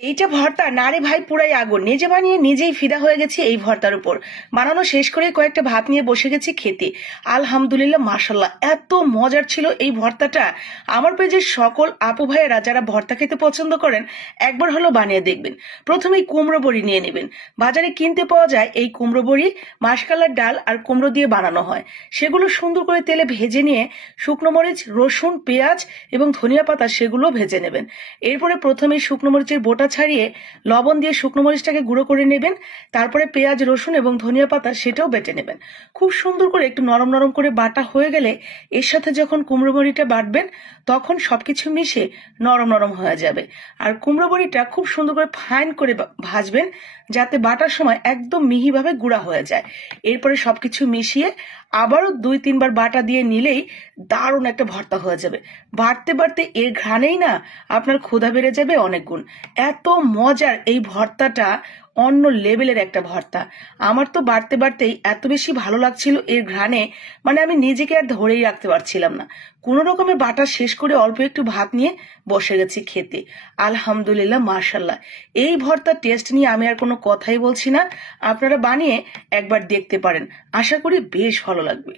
এইটা ভর্তা না রে ভাই, পুরাই আগুন। নিজে বানিয়ে নিজেই ফিদা হয়ে গেছি এই ভর্তার উপর। বানানো শেষ করে কয়েকটা ভাত নিয়ে বসে গেছি খেতে। আলহামদুলিল্লাহ, মাশাল্লাহ, এত মজার ছিল এই ভর্তাটা। আমার পেজের সকল আপু ভাইয়েরা যারা ভর্তা খেতে পছন্দ করেন, একবার হলো বানিয়ে দেখবেন। প্রথমেই কুমড়ো বড়ি নিয়ে নেবেন। বাজারে কিনতে পাওয়া যায় এই কুমড়ো বড়ি, মাসকলার ডাল আর কুমড়ো দিয়ে বানানো হয়। সেগুলো সুন্দর করে তেলে ভেজে নিয়ে শুকনো মরিচ, রসুন, পেঁয়াজ এবং ধনিয়া পাতা সেগুলো ভেজে নেবেন। এরপরে প্রথমে শুকনো মরিচের বোটা ছাড়িয়ে লবণ দিয়ে শুকনো মরিচটাকে গুঁড়ো করে নেবেন। তারপরে পেঁয়াজ, রসুন এবং ধনিয়া পাতা সেটাও বেটে নেবেন। খুব সুন্দর করে একটু নরম নরম করে বাটা হয়ে গেলে এর সাথে যখন কুমড়ো বড়িটা বাটবেন, তখন সবকিছু মিশে নরম নরম হয়ে যাবে। আর কুমড়ো বড়িটা খুব সুন্দর করে ফাইন করে ভাজবেন, যাতে বাটার সময় একদম মিহিভাবে গুঁড়া হয়ে যায়। এরপরে সবকিছু মিশিয়ে আবারও 2-3 বার বাটা দিয়ে নিলেই দারুণ একটা ভর্তা হয়ে যাবে। বাড়তে বাড়তে এর ঘ্রাণেই না আপনার ক্ষুধা বেড়ে যাবে অনেক গুণ। এত মজার এই ভর্তাটা, অন্য লেভেলের একটা ভর্তা। আমার তো বাড়তে বাড়তেই এত বেশি ভালো লাগছিল এর ঘ্রাণে, মানে আমি নিজেকে আর ধরেই রাখতে পারছিলাম না। কোনো রকমে বাটা শেষ করে অল্প একটু ভাত নিয়ে বসে গেছি খেতে। আলহামদুলিল্লাহ, মাশাল্লাহ, এই ভর্তার টেস্ট নিয়ে আমি আর কোনো কথাই বলছি না। আপনারা বানিয়ে একবার দেখতে পারেন, আশা করি বেশ ভালো লাগবে।